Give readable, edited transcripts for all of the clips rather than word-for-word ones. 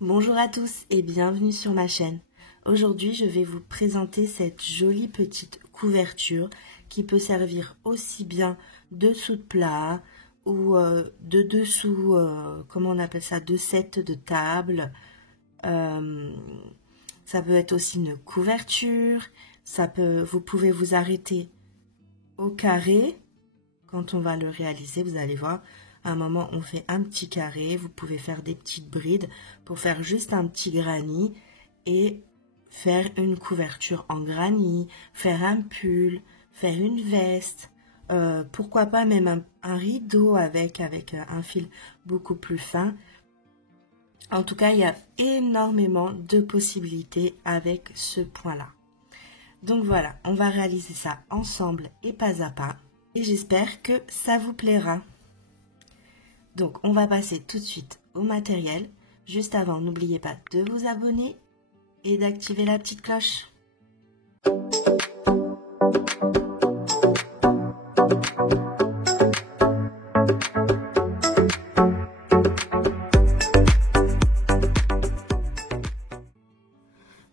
Bonjour à tous et bienvenue sur ma chaîne. Aujourd'hui, je vais vous présenter cette jolie petite couverture qui peut servir aussi bien dessous de plat ou de dessous, comment on appelle ça, de set de table. Ça peut être aussi une couverture. Vous pouvez vous arrêter au carré. Quand on va le réaliser, vous allez voir, à un moment, on fait un petit carré. Vous pouvez faire des petites brides pour faire juste un petit granit et faire une couverture en granit, faire un pull, faire une veste. Pourquoi pas même un rideau avec un fil beaucoup plus fin. En tout cas, il y a énormément de possibilités avec ce point-là. Donc voilà, on va réaliser ça ensemble et pas à pas. Et j'espère que ça vous plaira. Donc, on va passer tout de suite au matériel. Juste avant, n'oubliez pas de vous abonner et d'activer la petite cloche.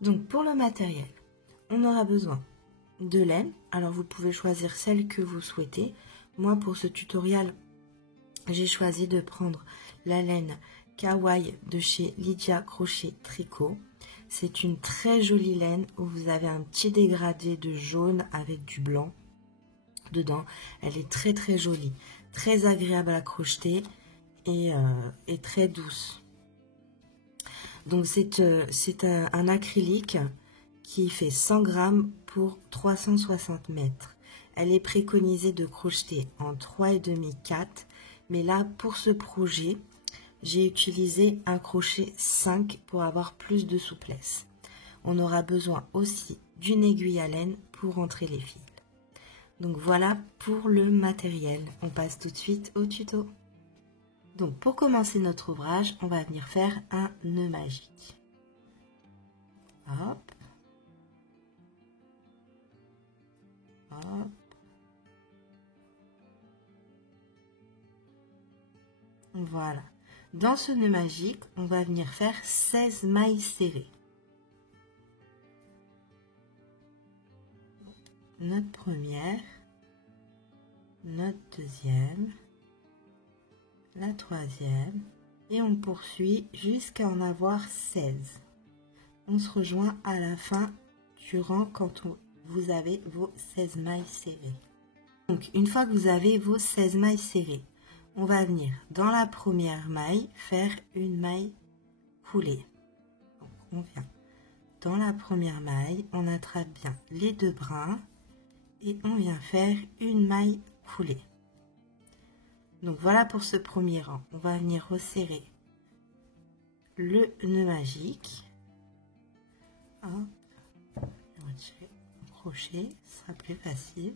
Donc, pour le matériel, on aura besoin de laine. Alors, vous pouvez choisir celle que vous souhaitez. Moi, pour ce tutoriel, j'ai choisi de prendre la laine Kawaii de chez Lydia Crochet Tricot. C'est une très jolie laine où vous avez un petit dégradé de jaune avec du blanc dedans. Elle est très très jolie, très agréable à crocheter et très douce. Donc c'est un acrylique qui fait 100 grammes pour 360 mètres. Elle est préconisée de crocheter en 3,5-4. Mais là, pour ce projet, j'ai utilisé un crochet 5 pour avoir plus de souplesse. On aura besoin aussi d'une aiguille à laine pour rentrer les fils. Donc voilà pour le matériel. On passe tout de suite au tuto. Donc pour commencer notre ouvrage, on va venir faire un nœud magique. Hop. Hop. Voilà. Dans ce nœud magique, on va venir faire 16 mailles serrées. Notre première, notre deuxième, la troisième, et on poursuit jusqu'à en avoir 16. On se rejoint à la fin du rang quand vous avez vos 16 mailles serrées. Donc, une fois que vous avez vos 16 mailles serrées, on va venir dans la première maille faire une maille coulée. Donc, on vient dans la première maille, on attrape bien les deux brins et on vient faire une maille coulée. Donc voilà pour ce premier rang. On va venir resserrer le nœud magique. Hop, retirer le crochet, ce sera plus facile.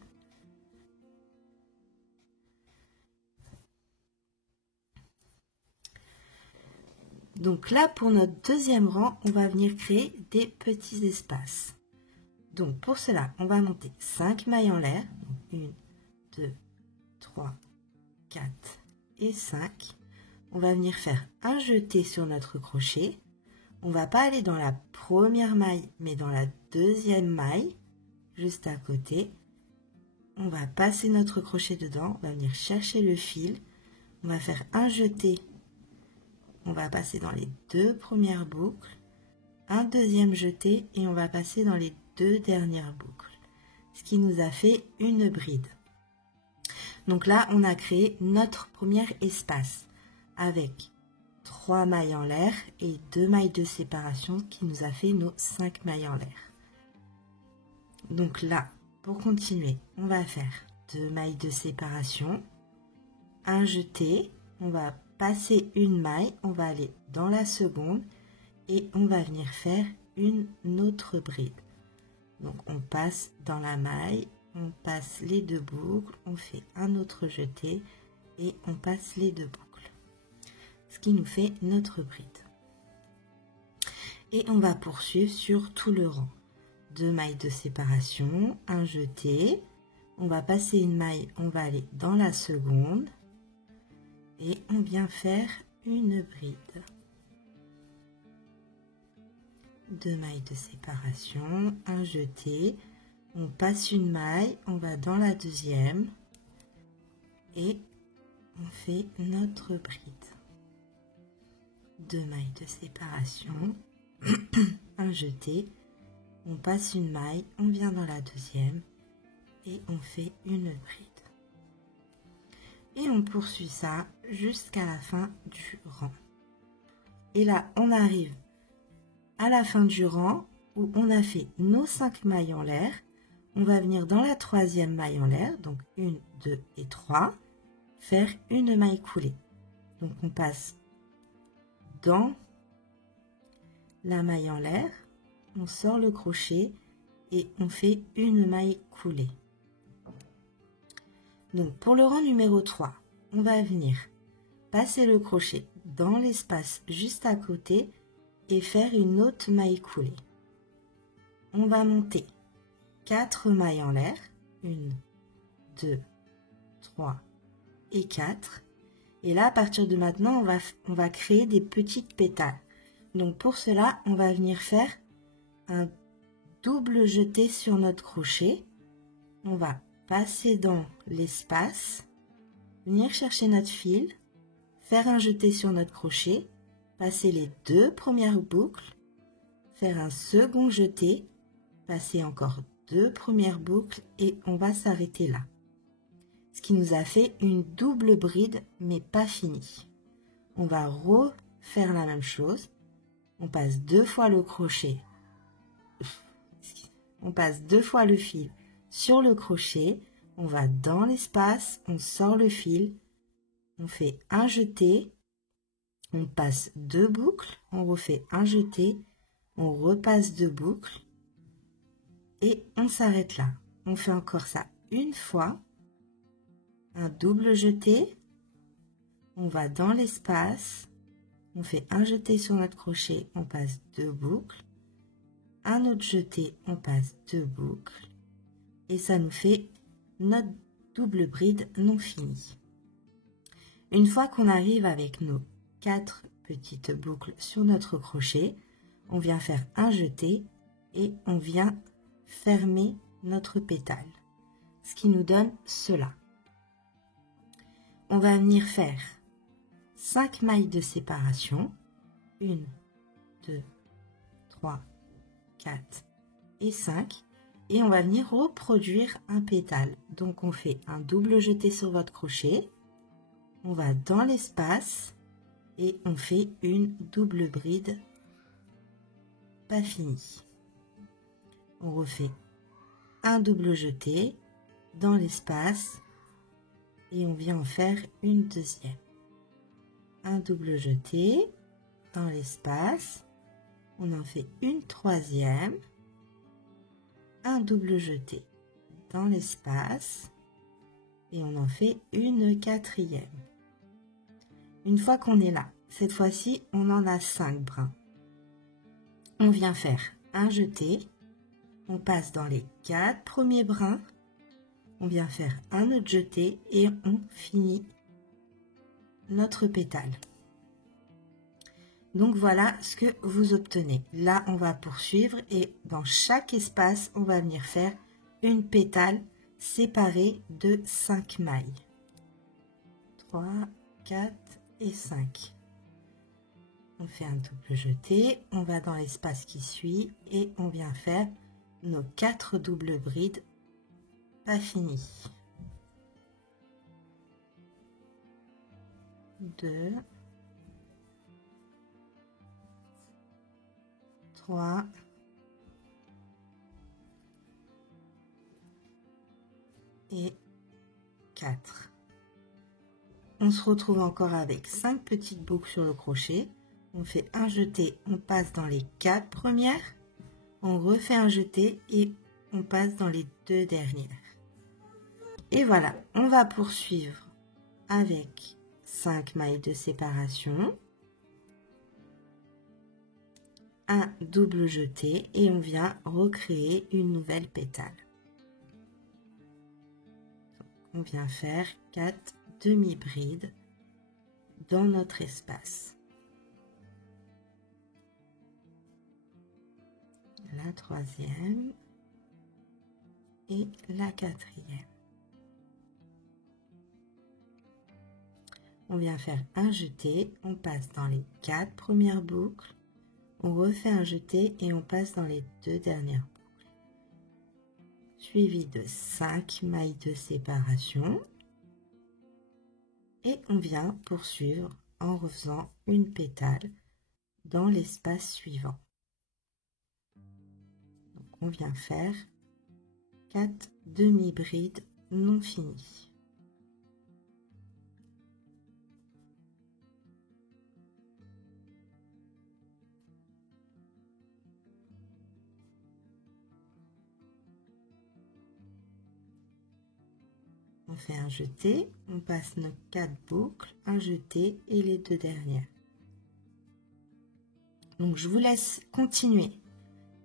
Donc là, pour notre deuxième rang, on va venir créer des petits espaces. Donc pour cela, on va monter 5 mailles en l'air. 1, 2, 3, 4 et 5. On va venir faire un jeté sur notre crochet. On ne va pas aller dans la première maille, mais dans la deuxième maille, juste à côté. On va passer notre crochet dedans. On va venir chercher le fil. On va faire un jeté. On va passer dans les deux premières boucles, un deuxième jeté et on va passer dans les deux dernières boucles, ce qui nous a fait une bride. Donc là, on a créé notre premier espace avec 3 mailles en l'air et 2 mailles de séparation qui nous a fait nos 5 mailles en l'air. Donc là, pour continuer, on va faire 2 mailles de séparation, un jeté, on va passer une maille, on va aller dans la seconde et on va venir faire une autre bride. Donc on passe dans la maille, on passe les deux boucles, on fait un autre jeté et on passe les deux boucles. Ce qui nous fait notre bride. Et on va poursuivre sur tout le rang. 2 mailles de séparation, un jeté, on va passer une maille, on va aller dans la seconde. Et on vient faire une bride. 2 mailles de séparation, un jeté, on passe une maille, on va dans la deuxième et on fait notre bride. 2 mailles de séparation, un jeté, on passe une maille, on vient dans la deuxième et on fait une bride. Et on poursuit ça jusqu'à la fin du rang. Et là, on arrive à la fin du rang où on a fait nos 5 mailles en l'air. On va venir dans la troisième maille en l'air, donc 1, 2 et 3, faire une maille coulée. Donc on passe dans la maille en l'air, on sort le crochet et on fait une maille coulée. Donc pour le rang numéro 3, on va venir passer le crochet dans l'espace juste à côté et faire une autre maille coulée. On va monter 4 mailles en l'air, 1, 2, 3 et 4. Et là, à partir de maintenant, on va créer des petites pétales. Donc pour cela, on va venir faire un double jeté sur notre crochet. On va passer dans l'espace, venir chercher notre fil, faire un jeté sur notre crochet, passer les 2 premières boucles, faire un second jeté, passer encore 2 premières boucles et on va s'arrêter là. Ce qui nous a fait une double bride mais pas finie. On va refaire la même chose. On passe 2 fois le crochet. On passe 2 fois le fil sur le crochet. On va dans l'espace, on sort le fil. On fait un jeté. On passe 2 boucles. On refait un jeté. On repasse 2 boucles. Et on s'arrête là. On fait encore ça une fois. Un double jeté. On va dans l'espace. On fait un jeté sur notre crochet. On passe 2 boucles. Un autre jeté. On passe 2 boucles. Et ça nous fait notre double bride non finie. Une fois qu'on arrive avec nos 4 petites boucles sur notre crochet, on vient faire un jeté et on vient fermer notre pétale, ce qui nous donne cela. On va venir faire 5 mailles de séparation, 1, 2, 3, 4 et 5, et on va venir reproduire un pétale. Donc on fait un double jeté sur votre crochet, on va dans l'espace et on fait une double bride pas finie. On refait un double jeté dans l'espace et on vient en faire une deuxième. Un double jeté dans l'espace, on en fait une troisième, un double jeté dans l'espace et on en fait une quatrième. Une fois qu'on est là, cette fois-ci, on en a 5 brins. On vient faire un jeté, on passe dans les 4 premiers brins, on vient faire un autre jeté et on finit notre pétale. Donc voilà ce que vous obtenez. Là, on va poursuivre et dans chaque espace, on va venir faire une pétale séparée de 5 mailles. 3, 4 et 5. On fait un double jeté, on va dans l'espace qui suit et on vient faire nos 4 doubles brides pas finies. 2, 3, et 4. On se retrouve encore avec 5 petites boucles sur le crochet. On fait un jeté, on passe dans les 4 premières, on refait un jeté et on passe dans les 2 dernières. Et voilà, on va poursuivre avec 5 mailles de séparation, un double jeté et on vient recréer une nouvelle pétale. On vient faire 4 demi-brides dans notre espace. la troisième et la quatrième. On vient faire un jeté, on passe dans les 4 premières boucles, on refait un jeté et on passe dans les 2 dernières boucles. Suivi de 5 mailles de séparation. Et on vient poursuivre en refaisant une pétale dans l'espace suivant. Donc on vient faire 4 demi-brides non finies. On fait un jeté, on passe nos 4 boucles, un jeté et les 2 dernières. Donc je vous laisse continuer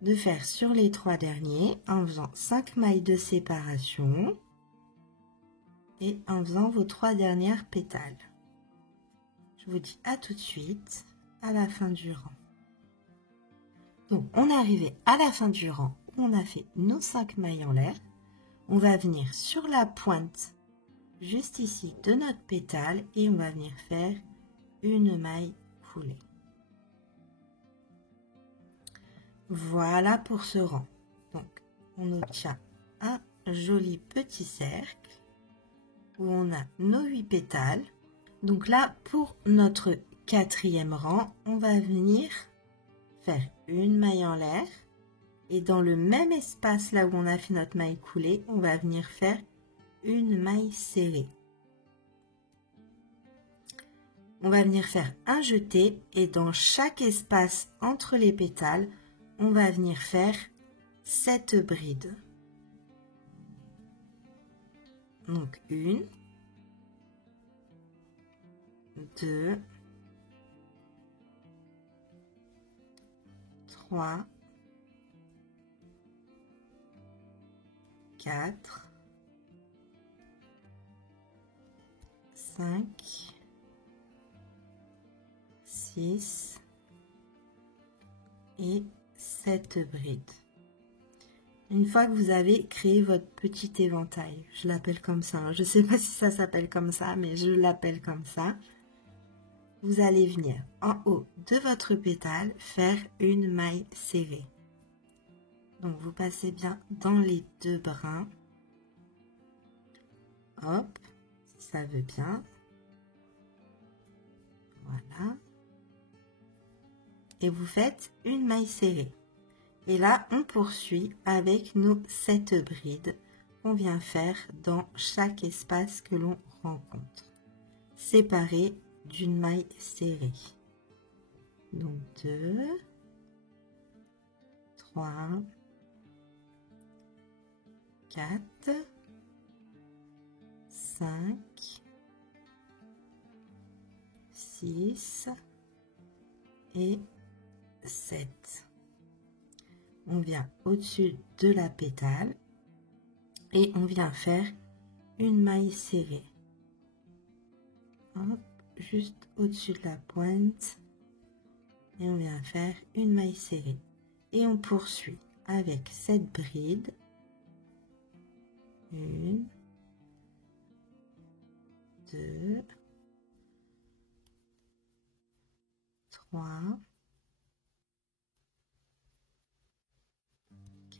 de faire sur les 3 derniers en faisant 5 mailles de séparation et en faisant vos 3 dernières pétales. Je vous dis à tout de suite à la fin du rang. Donc on est arrivé à la fin du rang où on a fait nos 5 mailles en l'air. On va venir sur la pointe juste ici de notre pétale et on va venir faire une maille coulée. Voilà pour ce rang. Donc on obtient un joli petit cercle où on a nos 8 pétales. Donc là pour notre 4e rang, on va venir faire une maille en l'air et dans le même espace là où on a fait notre maille coulée, on va venir faire une maille serrée. On va venir faire un jeté et dans chaque espace entre les pétales, on va venir faire 7 brides. Donc 1, 2, 3, 4, 5, 6 et 7 brides. Une fois que vous avez créé votre petit éventail, je l'appelle comme ça, hein. Je ne sais pas si ça s'appelle comme ça, mais je l'appelle comme ça. Vous allez venir en haut de votre pétale faire une maille serrée. Donc vous passez bien dans les 2 brins. Hop, si ça veut bien. Voilà. Et vous faites une maille serrée. Et là, on poursuit avec nos 7 brides qu'on vient faire dans chaque espace que l'on rencontre, séparés d'une maille serrée. Donc 2, 3, 4, 5, 6 et 7. On vient au-dessus de la pétale et on vient faire une maille serrée. Hop, juste au-dessus de la pointe et on vient faire une maille serrée. Et on poursuit avec 7 brides. 1, 2, 3,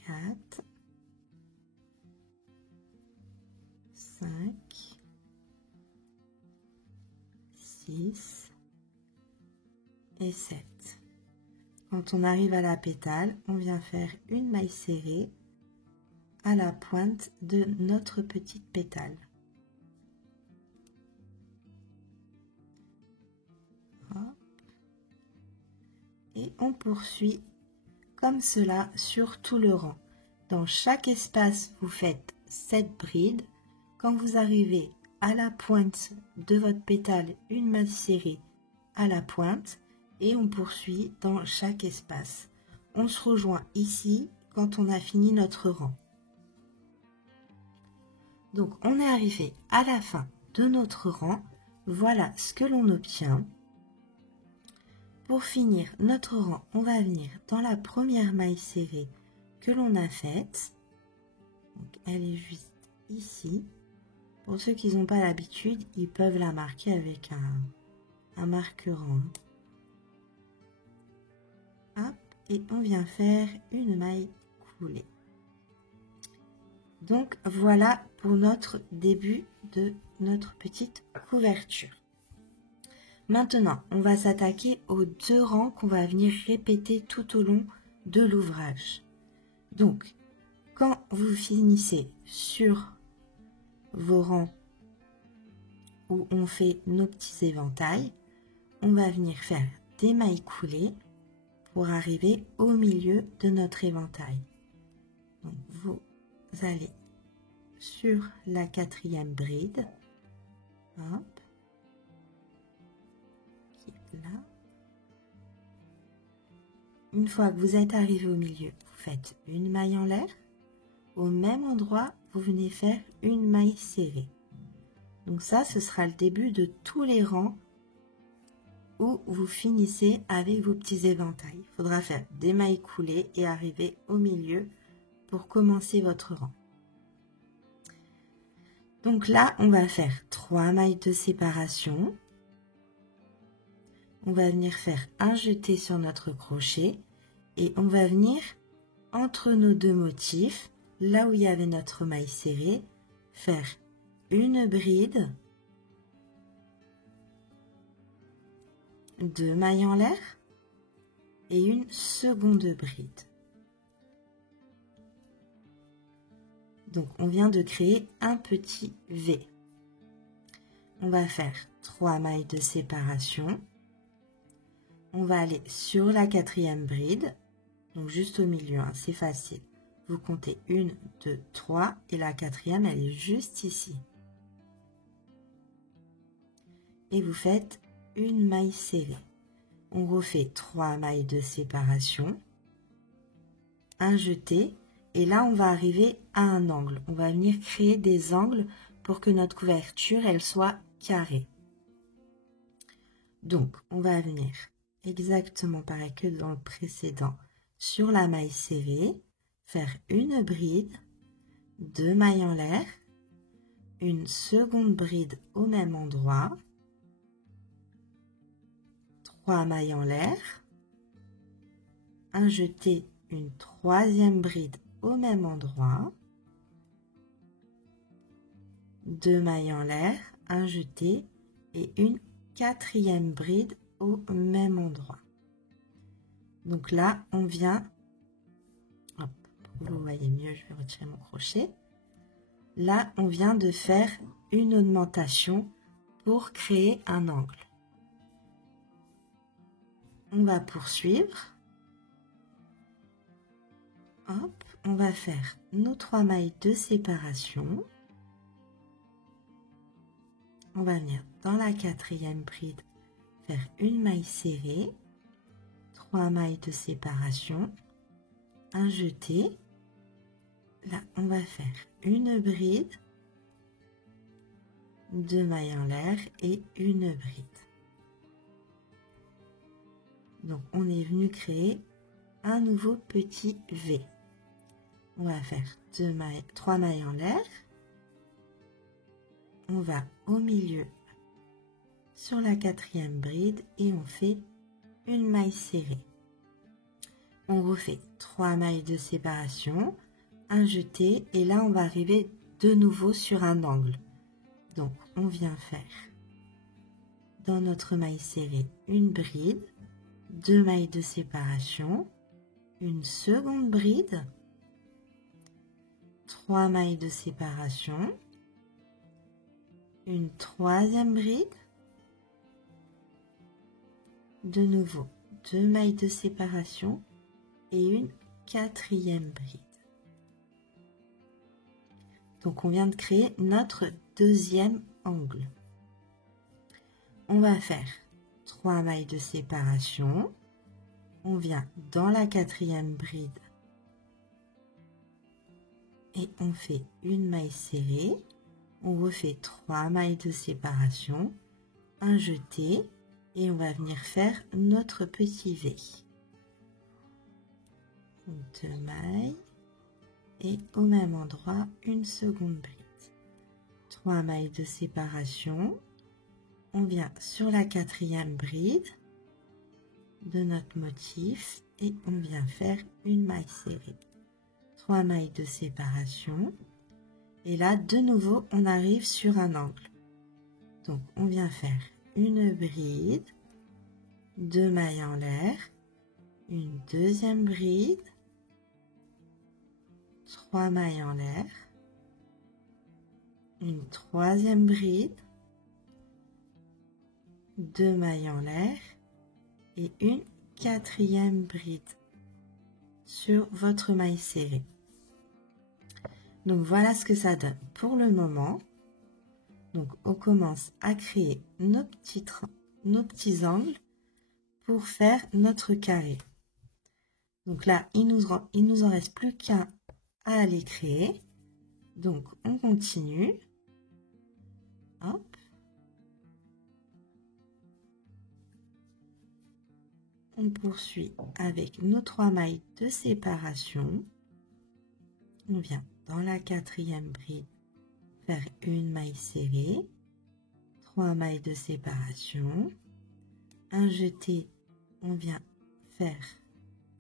4, 5, 6 et 7. Quand on arrive à la pétale, on vient faire une maille serrée à la pointe de notre petite pétale. Hop. Et on poursuit comme cela sur tout le rang. Dans chaque espace, vous faites 7 brides. Quand vous arrivez à la pointe de votre pétale, une maille serrée à la pointe et on poursuit dans chaque espace. On se rejoint ici quand on a fini notre rang. Donc on est arrivé à la fin de notre rang. Voilà ce que l'on obtient. Pour finir notre rang, on va venir dans la première maille serrée que l'on a faite. Donc, elle est juste ici. Pour ceux qui n'ont pas l'habitude, ils peuvent la marquer avec un marqueur-rang. Hop, et on vient faire une maille coulée. Donc voilà pour notre début de notre petite couverture. Maintenant, on va s'attaquer aux 2 rangs qu'on va venir répéter tout au long de l'ouvrage. Donc, quand vous finissez sur vos rangs où on fait nos petits éventails, on va venir faire des mailles coulées pour arriver au milieu de notre éventail. Donc, vous allez sur la 4e bride, hop, qui est là. Une fois que vous êtes arrivé au milieu, vous faites une maille en l'air. Au même endroit, vous venez faire une maille serrée. Donc ça, ce sera le début de tous les rangs où vous finissez avec vos petits éventails. Il faudra faire des mailles coulées et arriver au milieu pour commencer votre rang. Donc là, on va faire 3 mailles de séparation. On va venir faire un jeté sur notre crochet et on va venir entre nos 2 motifs, là où il y avait notre maille serrée, faire une bride, 2 mailles en l'air et une seconde bride. Donc on vient de créer un petit V. On va faire 3 mailles de séparation. On va aller sur la 4e bride, donc juste au milieu, hein, c'est facile. Vous comptez 1, 2, 3 et la 4e, elle est juste ici. Et vous faites une maille serrée. On refait 3 mailles de séparation, un jeté, et là on va arriver à un angle. On va venir créer des angles pour que notre couverture elle soit carrée. Donc on va venir exactement pareil que dans le précédent sur la maille serrée, faire une bride, 2 mailles en l'air, une seconde bride au même endroit, 3 mailles en l'air, un jeté, une 3e bride au même endroit, 2 mailles en l'air, un jeté et une 4e bride au même endroit. Donc là, on vient, hop, pour que vous voyez mieux, je vais retirer mon crochet. Là, on vient de faire une augmentation pour créer un angle. On va poursuivre. Hop, on va faire nos 3 mailles de séparation. On va venir dans la 4e bride, faire une maille serrée, 3 mailles de séparation, un jeté. Là, on va faire une bride, 2 mailles en l'air et une bride. Donc, on est venu créer un nouveau petit V. On va faire 3 mailles en l'air. On va au milieu sur la 4e bride et on fait une maille serrée. On refait 3 mailles de séparation, un jeté et là on va arriver de nouveau sur un angle. Donc on vient faire dans notre maille serrée une bride, 2 mailles de séparation, une seconde bride, 3 mailles de séparation, une 3e bride, de nouveau 2 mailles de séparation et une 4e bride. Donc on vient de créer notre 2e angle. On va faire 3 mailles de séparation, on vient dans la 4e bride et on fait une maille serrée, on refait 3 mailles de séparation, un jeté et on va venir faire notre petit V. 2 mailles et au même endroit une seconde bride. 3 mailles de séparation. On vient sur la 4e bride de notre motif et on vient faire une maille serrée. 3 mailles de séparation. Et là, de nouveau, on arrive sur un angle. Donc, on vient faire une bride, 2 mailles en l'air, une deuxième bride, 3 mailles en l'air, une troisième bride, 2 mailles en l'air et une quatrième bride sur votre maille serrée. Donc voilà ce que ça donne pour le moment. Donc on commence à créer nos petits angles pour faire notre carré. Donc là, il nous en reste plus qu'un à les créer. Donc on continue. Hop. On poursuit avec nos 3 mailles de séparation. On vient dans la 4e bride faire une maille serrée, 3 mailles de séparation, un jeté, on vient faire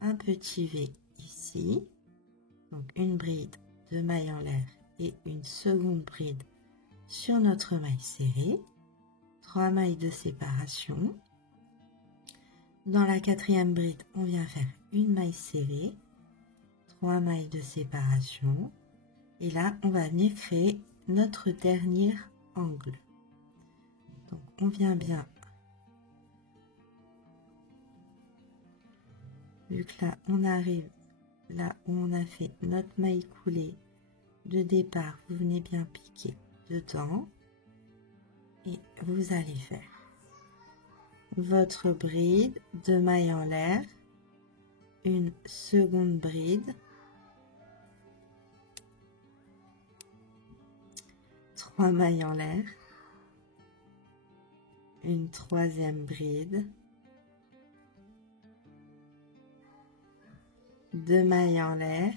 un petit V ici, donc une bride, 2 mailles en l'air et une seconde bride sur notre maille serrée, 3 mailles de séparation. Dans la 4e bride, on vient faire une maille serrée, 3 mailles de séparation et là on va venir créer notre dernier angle. Donc on vient bien, vu que là on arrive là où on a fait notre maille coulée de départ, vous venez bien piquer dedans et vous allez faire votre bride, 2 mailles en l'air, une seconde bride, 3 mailles en l'air, une troisième bride, 2 mailles en l'air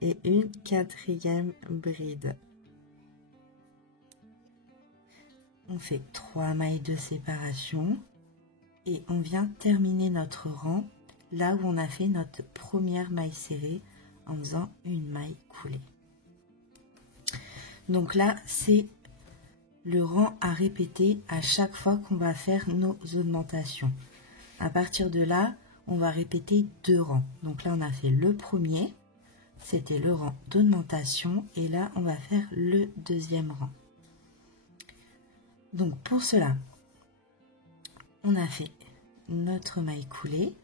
et une quatrième bride. On fait 3 mailles de séparation et on vient terminer notre rang là où on a fait notre première maille serrée en faisant une maille coulée. Donc là, c'est le rang à répéter à chaque fois qu'on va faire nos augmentations. À partir de là, on va répéter 2 rangs. Donc là, on a fait le premier, c'était le rang d'augmentation, et là, on va faire le deuxième rang. Donc pour cela, on a fait notre maille coulée.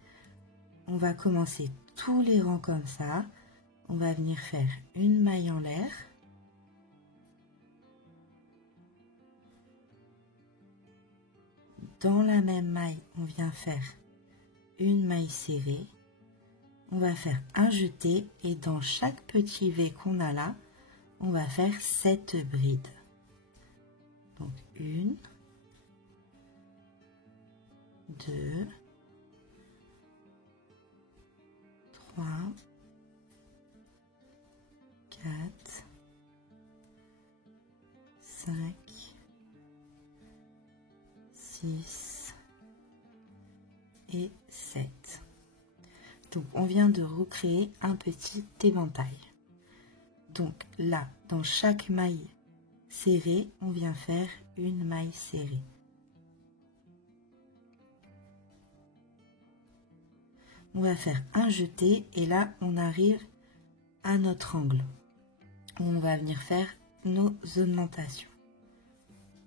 On va commencer tous les rangs comme ça. On va venir faire une maille en l'air. Dans la même maille, on vient faire une maille serrée. On va faire un jeté et dans chaque petit V qu'on a là, on va faire 7 brides. Donc 1, 2, 3, 4, 5, 6 et 7. Donc on vient de recréer un petit éventail. Donc là, dans chaque maille serrée, on vient faire une maille serrée. On va faire un jeté et là on arrive à notre angle. On va venir faire nos augmentations.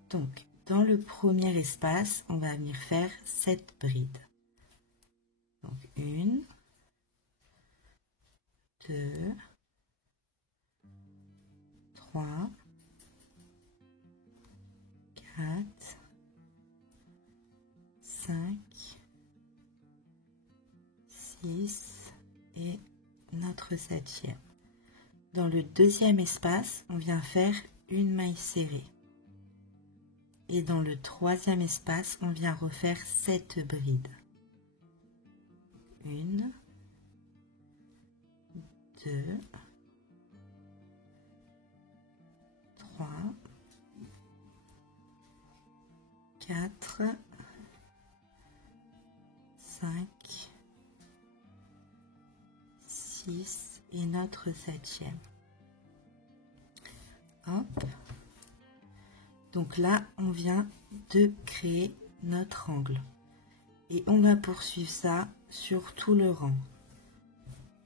Donc dans le premier espace, on va venir faire 7 brides. Donc 1, 2, 3, 4, 5, 6 et notre 7e. Dans le deuxième espace, on vient faire une maille serrée. Et dans le troisième espace, on vient refaire 7 brides. 1, 2, 3, 4, 5, 6 et notre 7e. Hop. Donc là, on vient de créer notre angle. Et on va poursuivre ça sur tout le rang.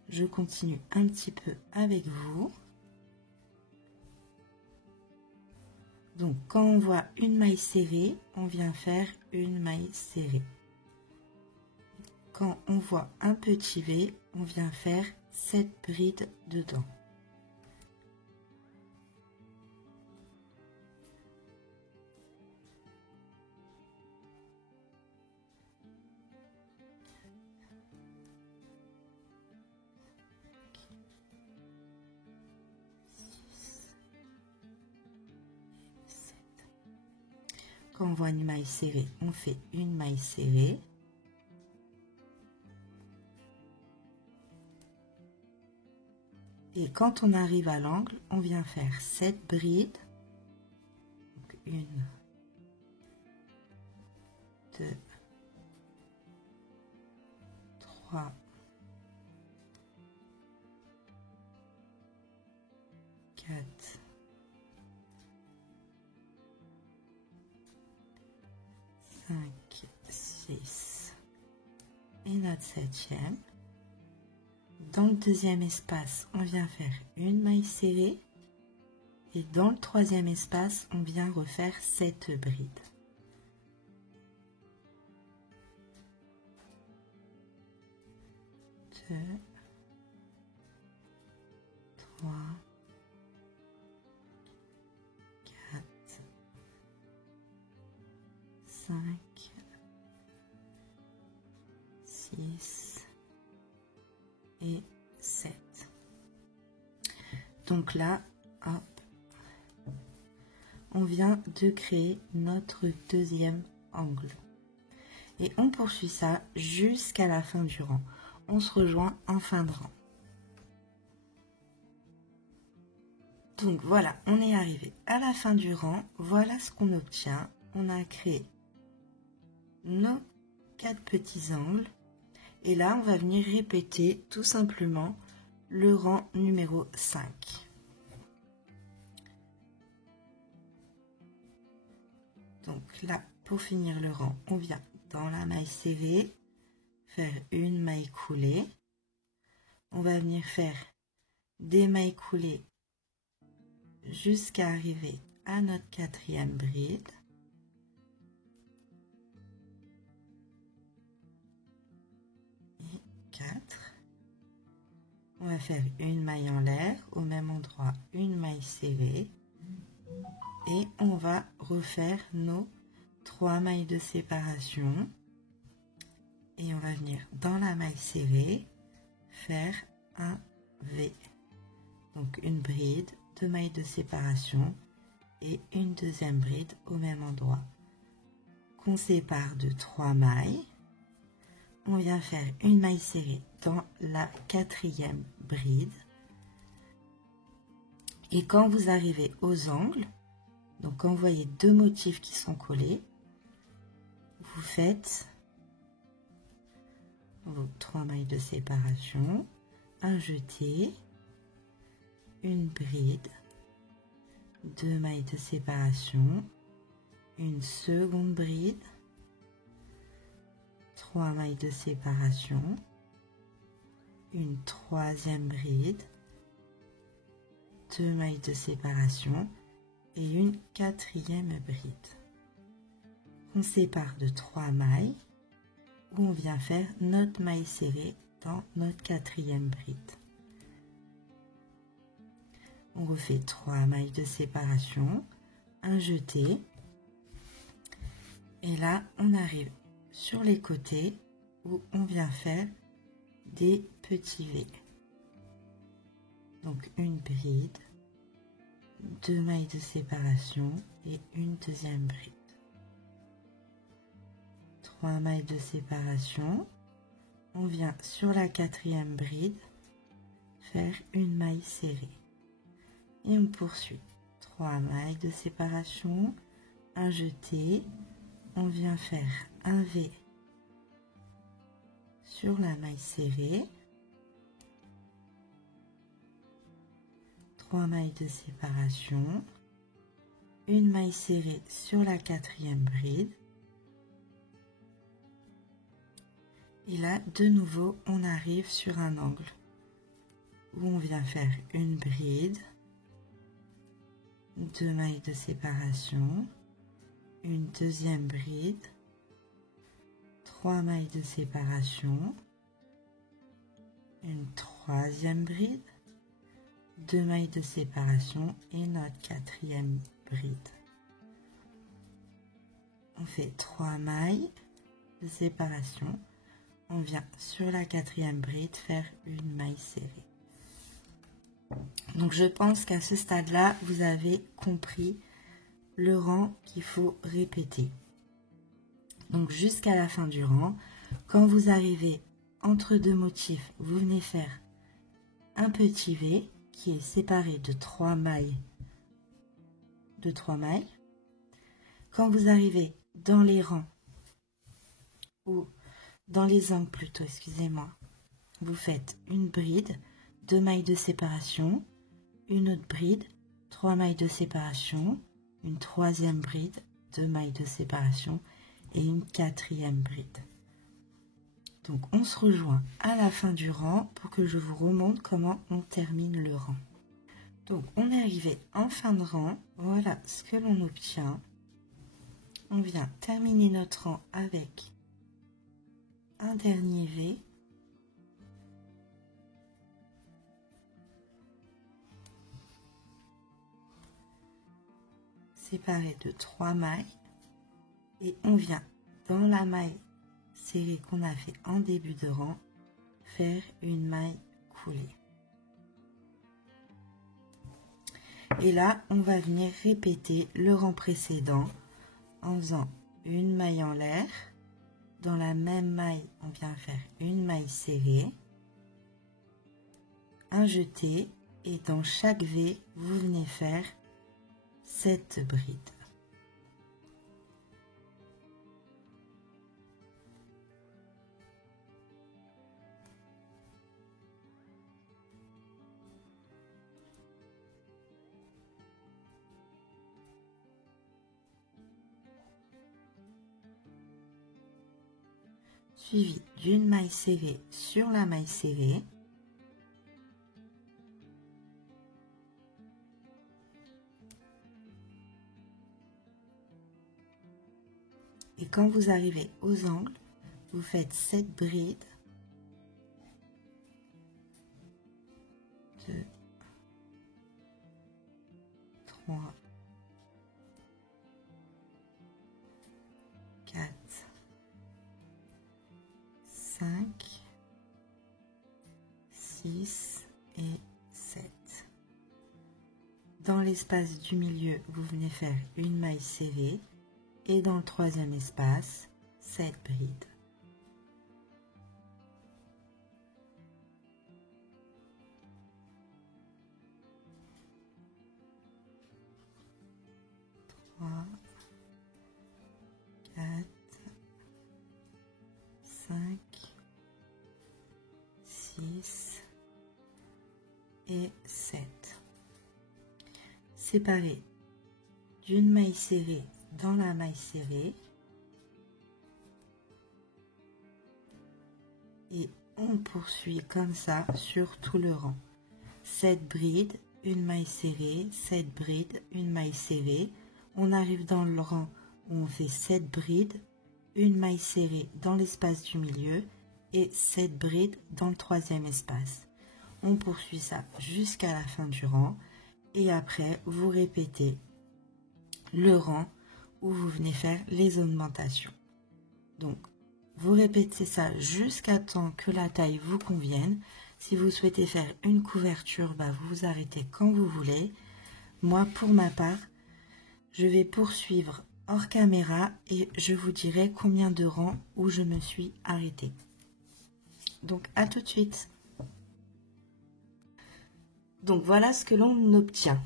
Je continue un petit peu avec vous. Donc quand on voit une maille serrée, on vient faire une maille serrée. Quand on voit un petit V, on vient faire 7 brides dedans. Quand on voit une maille serrée, on fait une maille serrée. Et quand on arrive à l'angle, on vient faire 7 brides. Donc 1, 2, 3, 4, 5, 6 et notre 7e. Dans le deuxième espace, on vient faire une maille serrée. Et dans le troisième espace, on vient refaire 7 brides. 2, 3, 4, 5, 6 et 7. Donc là, hop, on vient de créer notre deuxième angle. Et on poursuit ça jusqu'à la fin du rang. On se rejoint en fin de rang. Donc voilà, on est arrivé à la fin du rang. Voilà ce qu'on obtient. On a créé nos 4 petits angles. Et là, on va venir répéter tout simplement le rang numéro 5. Donc là, pour finir le rang, on vient dans la maille serrée, faire une maille coulée. On va venir faire des mailles coulées jusqu'à arriver à notre 4e bride. Et 4. On va faire une maille en l'air, au même endroit une maille serrée. Et on va refaire nos 3 mailles de séparation. Et on va venir dans la maille serrée, faire un V. Donc une bride, 2 mailles de séparation et une deuxième bride au même endroit. Qu'on sépare de 3 mailles. On vient faire une maille serrée dans la 4e bride. Et quand vous arrivez aux angles, donc quand vous voyez 2 motifs qui sont collés, vous faites vos 3 mailles de séparation, un jeté, une bride, 2 mailles de séparation, une seconde bride, 3 mailles de séparation, une 3e bride, 2 mailles de séparation et une 4e bride. On sépare de 3 mailles où on vient faire notre maille serrée dans notre 4e bride. On refait 3 mailles de séparation, un jeté et là on arrive sur les côtés où on vient faire des petits V. Donc une bride, 2 mailles de séparation et une deuxième bride. 3 mailles de séparation, on vient sur la 4e bride faire une maille serrée et on poursuit. 3 mailles de séparation, un jeté, on vient faire un V sur la maille serrée, 3 mailles de séparation, une maille serrée sur la 4e bride. Et là, de nouveau, on arrive sur un angle où on vient faire une bride, 2 mailles de séparation, une deuxième bride, 3 mailles de séparation, une troisième bride, 2 mailles de séparation et notre 4e bride. On fait 3 mailles de séparation. On vient sur la 4e bride faire une maille serrée. Donc je pense qu'à ce stade-là, vous avez compris le rang qu'il faut répéter. Donc jusqu'à la fin du rang, quand vous arrivez entre deux motifs, vous venez faire un petit V qui est séparé de 3 mailles. Quand vous arrivez dans les rangs ou dans les angles plutôt, excusez-moi, vous faites une bride, 2 mailles de séparation, une autre bride, 3 mailles de séparation, une troisième bride, 2 mailles de séparation et une 4e bride. Donc on se rejoint à la fin du rang pour que je vous remontre comment on termine le rang. Donc on est arrivé en fin de rang, voilà ce que l'on obtient. On vient terminer notre rang avec un dernier V. Séparé de 3 mailles et on vient dans la maille serrée qu'on a fait en début de rang faire une maille coulée. Et là, on va venir répéter le rang précédent en faisant une maille en l'air. Dans la même maille, on vient faire une maille serrée, un jeté et dans chaque V, vous venez faire 7 brides. Suivi d'une maille serrée sur la maille serrée. Et quand vous arrivez aux angles, vous faites 7 brides. 2, 3, 4, 5, 6 et 7. Dans l'espace du milieu, vous venez faire une maille serrée et dans le troisième espace, 7 brides. Trois, 4, 5, 6 et 7. Séparés d'une maille serrée dans la maille serrée. Et on poursuit comme ça sur tout le rang. 7 brides, une maille serrée, 7 brides, une maille serrée. On arrive dans le rang où on fait 7 brides, une maille serrée dans l'espace du milieu et 7 brides dans le troisième espace. On poursuit ça jusqu'à la fin du rang et après vous répétez le rang où vous venez faire les augmentations. Donc vous répétez ça jusqu'à temps que la taille vous convienne. Si vous souhaitez faire une couverture, vous vous arrêtez quand vous voulez. Moi, pour ma part, je vais poursuivre hors caméra et je vous dirai combien de rangs où je me suis arrêtée. Donc à tout de suite. Donc voilà ce que l'on obtient.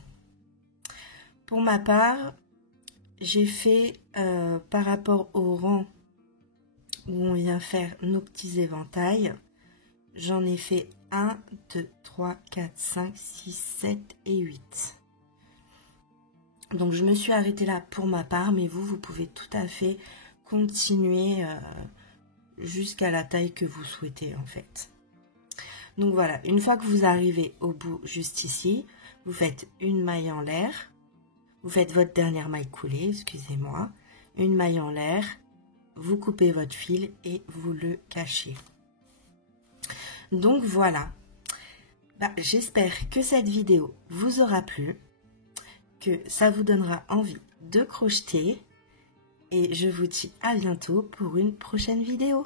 Pour ma part, j'ai fait par rapport au rang où on vient faire nos petits éventails, j'en ai fait 1, 2, 3, 4, 5, 6, 7 et 8. Donc je me suis arrêtée là pour ma part, mais vous pouvez tout à fait continuer jusqu'à la taille que vous souhaitez en fait. Donc voilà, une fois que vous arrivez au bout juste ici, vous faites une maille en l'air, vous faites votre dernière maille coulée, excusez-moi, une maille en l'air, vous coupez votre fil et vous le cachez. Donc voilà, j'espère que cette vidéo vous aura plu, que ça vous donnera envie de crocheter et je vous dis à bientôt pour une prochaine vidéo.